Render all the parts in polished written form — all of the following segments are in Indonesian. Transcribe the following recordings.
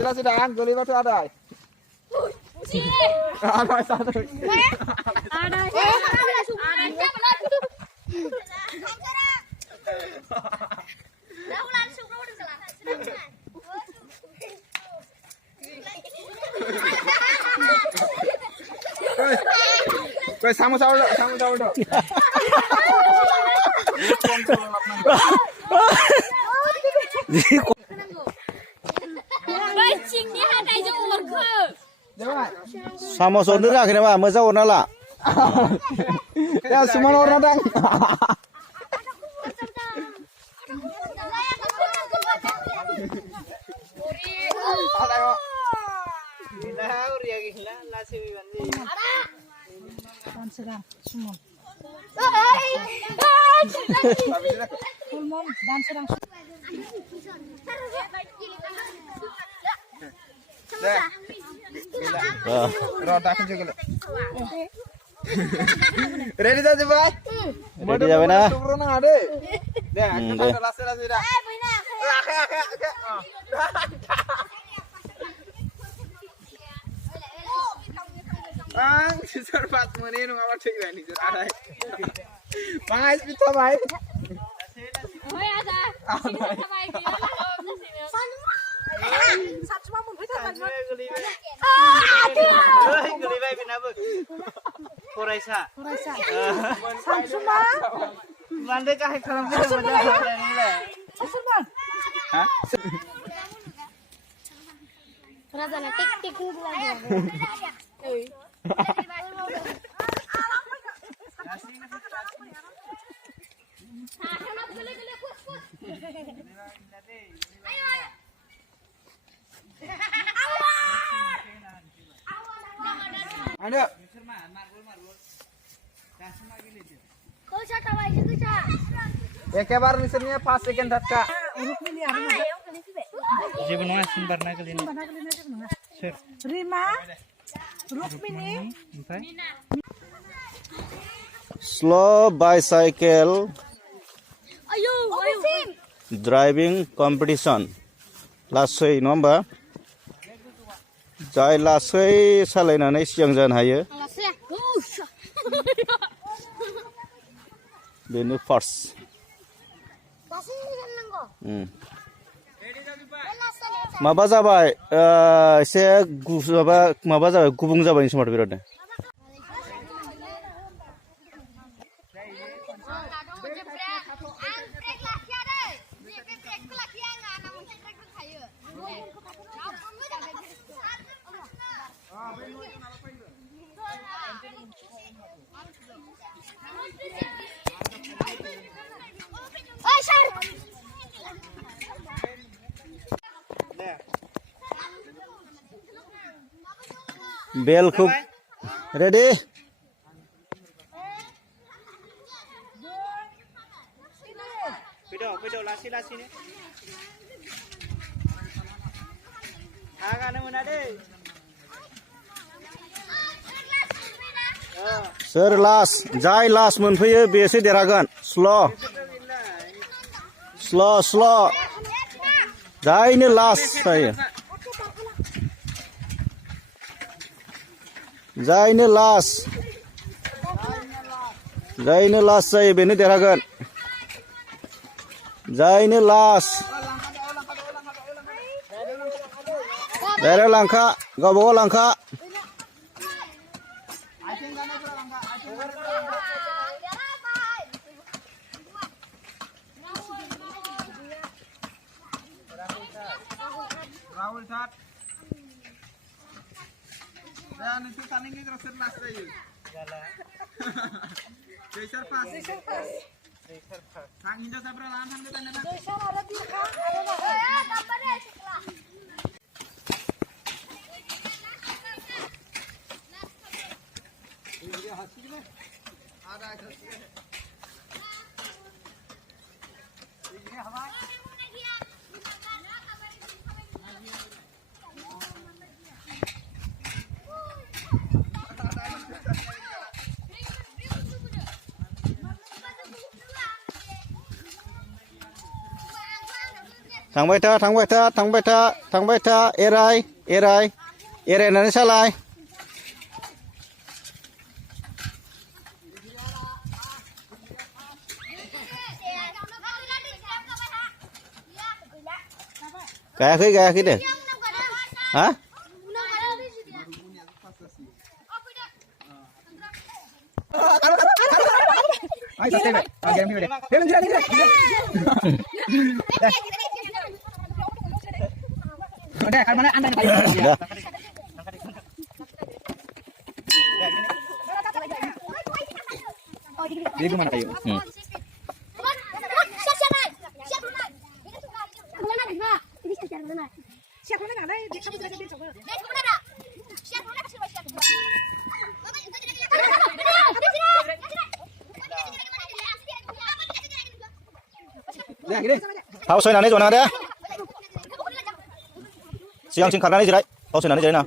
Langsung dah, goli batu ada. Ada satu. Ada. Kau sama dong. Sama saudara kenapa? Masa warna lah. Ya semua orang datang. Ready dah Boy? Ready dah benar. Turun ada. Dah, kita last dah. Sisar 4 menit ngawat cek ni sir ada. Pangais pita bhai. Oi ada. Sini baik dia. Satu mamun pita man. Geli baik kenapa? Koraisa. Satu mah. Mande kah kalau kita macam ni lah. Satu mah. Hah? Raja nak tik lagi. Ada. Ya kabar misalnya pas second datka. Jebenua simbarna kali ni. Rima, Rukmini, Slow bicycle ayo. driving competition. Lasai nombor. Jai lasai salainan siang jan haye. Benu first. Maba जाबाय एसे माबा जाबाय गुबुं जाबाय समाव बिरादनो Bel khub ready Pido lasi ni. Agak mana deh. Sir last jai last मोनफैयो बेसो देरहागोन slow जायनो last जायो जायनो last जायो बेनो देरहागोन जायनो last डाइरेक्ट लांखा गावबागाव लांखा Rahul Chat. Dan itu saling ini terus last lagi. Jaisar pas. Sang Indo sabra lahan ham kita nana. Jaisar ada di kah? Ada nak? Gambar ya sekolah. Ini hasil ni. Ada hasil. Ini apa? थांबाय था थांबाय था थांबाय था थांबाय था array array एरायनानै सालाय गायाखै गायाखै दे हा Ayo santai be. Jangan gini deh. Dia menjilat ini. Udah, kalau mana anda yang paling udah Jadi gimana kayu? Nah, gini. थाव सोनानै जनाङा दे सिगांथिं खारनानै जिराय थाव सोनानै जिराय ना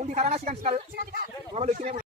Undi karena sikan sekali.